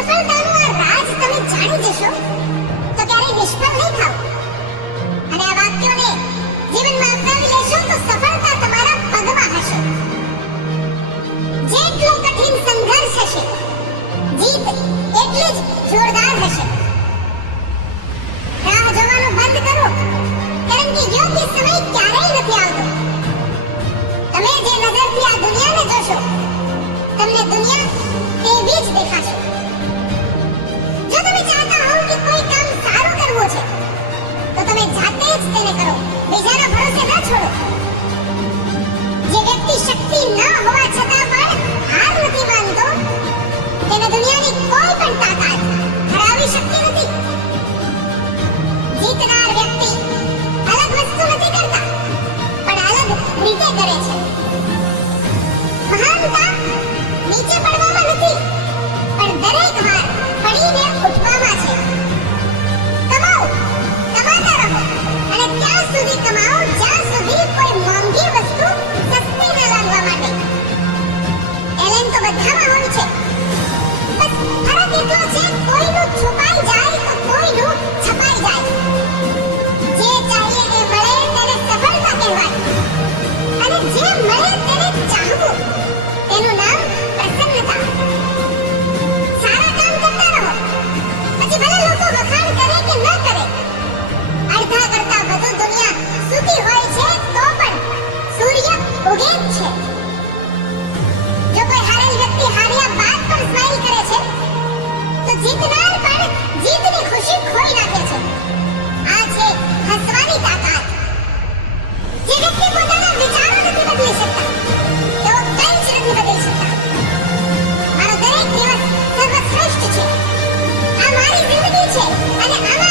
સફળતાનું આ તમે જાણી જશો? તો તમારા પગમાં હશે. જેટલો કઠિન સંઘર્ષ હશે, જીત એટલી જ જોરદાર હશે. જ તેને કરો. બીજાના ભરોસે ન છોડો. જે વ્યક્તિ શક્તિ ન હોવા છતાં પણ હાર નથી માનતો, તેને દુનિયાની કોઈ પણ તાકાત હરાવી શકતી નથી. જીતનાર વ્યક્તિ અલગ વસ્તુ નથી કરતા, પણ અલગ રીતે કરે છે. મહાનતા નીચે પણ બધામાં હોય છે બસ ફરક એટલો છે કોઈનું છુપાઈ જાય તો કોઈનું છપાઈ જાય જે ચાહીએ એ મળે તેને સફળતા કહેવાય અને જે મળે તેને ચાહવું તેનું નામ પ્રસન્નતા સારા કામ કરતા રહો પછી ભલે લોકો વખાણ કરે કે ન કરે અડધા કરતા વધુ દુનિયા સુખી હોય છે તો પણ સૂર્ય ઉગે છે છે. અને આમાં